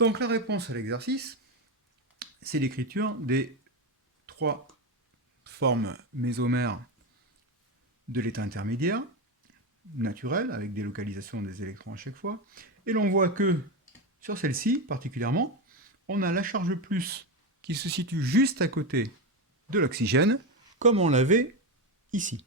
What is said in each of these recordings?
Donc la réponse à l'exercice, c'est l'écriture des trois formes mésomères de l'état intermédiaire, naturel, avec des localisations des électrons à chaque fois. Et l'on voit que sur celle-ci, particulièrement, on a la charge plus qui se situe juste à côté de l'oxygène, comme on l'avait ici.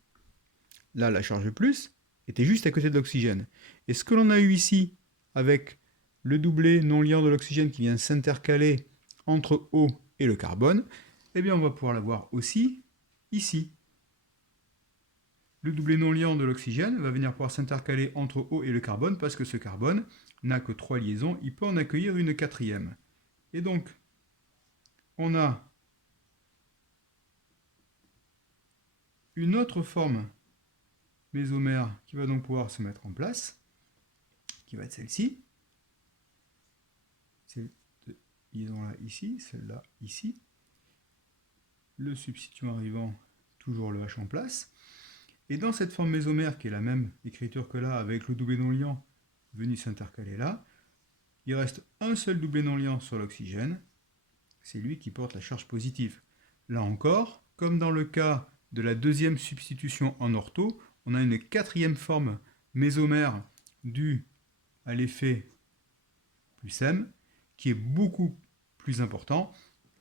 Là, la charge plus était juste à côté de l'oxygène. Et ce que l'on a eu ici, avec le doublet non liant de l'oxygène qui vient s'intercaler entre O et le carbone, eh bien on va pouvoir l'avoir aussi ici. Le doublet non liant de l'oxygène va venir pouvoir s'intercaler entre O et le carbone parce que ce carbone n'a que 3 liaisons, il peut en accueillir une quatrième. Et donc, on a une autre forme mésomère qui va donc pouvoir se mettre en place, qui va être celle-ci. Cette liaison-là ici, celle-là ici. Le substituant arrivant, toujours le H en place. Et dans cette forme mésomère, qui est la même écriture que là, avec le doublet non liant venu s'intercaler là, il reste un seul doublet non liant sur l'oxygène, c'est lui qui porte la charge positive. Là encore, comme dans le cas de la deuxième substitution en ortho, on a une quatrième forme mésomère due à l'effet plus M, qui est beaucoup plus important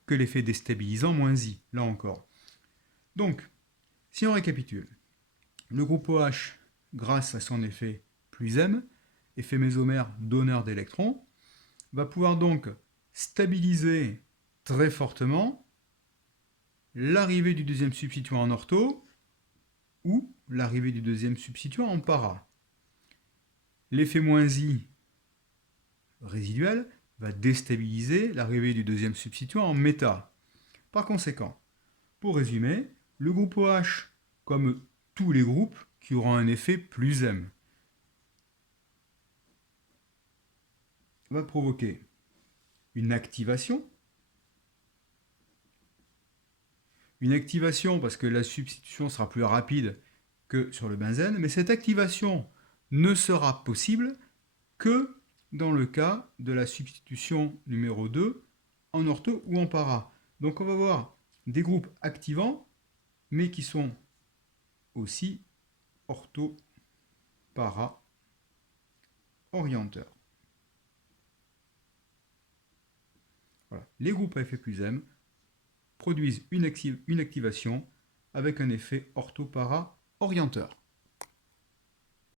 que l'effet déstabilisant moins I, là encore. Donc, si on récapitule, le groupe OH, grâce à son effet plus M, effet mésomère donneur d'électrons, va pouvoir donc stabiliser très fortement l'arrivée du deuxième substituant en ortho ou l'arrivée du deuxième substituant en para. L'effet moins I résiduel va déstabiliser l'arrivée du deuxième substituant en méta. Par conséquent, pour résumer, le groupe OH, comme tous les groupes qui auront un effet plus M, va provoquer une activation. Une activation parce que la substitution sera plus rapide que sur le benzène, mais cette activation ne sera possible que dans le cas de la substitution numéro 2 en ortho ou en para. Donc on va voir des groupes activants, mais qui sont aussi ortho, para, orienteurs. Voilà. Les groupes à effet plus M produisent une activation avec un effet ortho-para orienteur.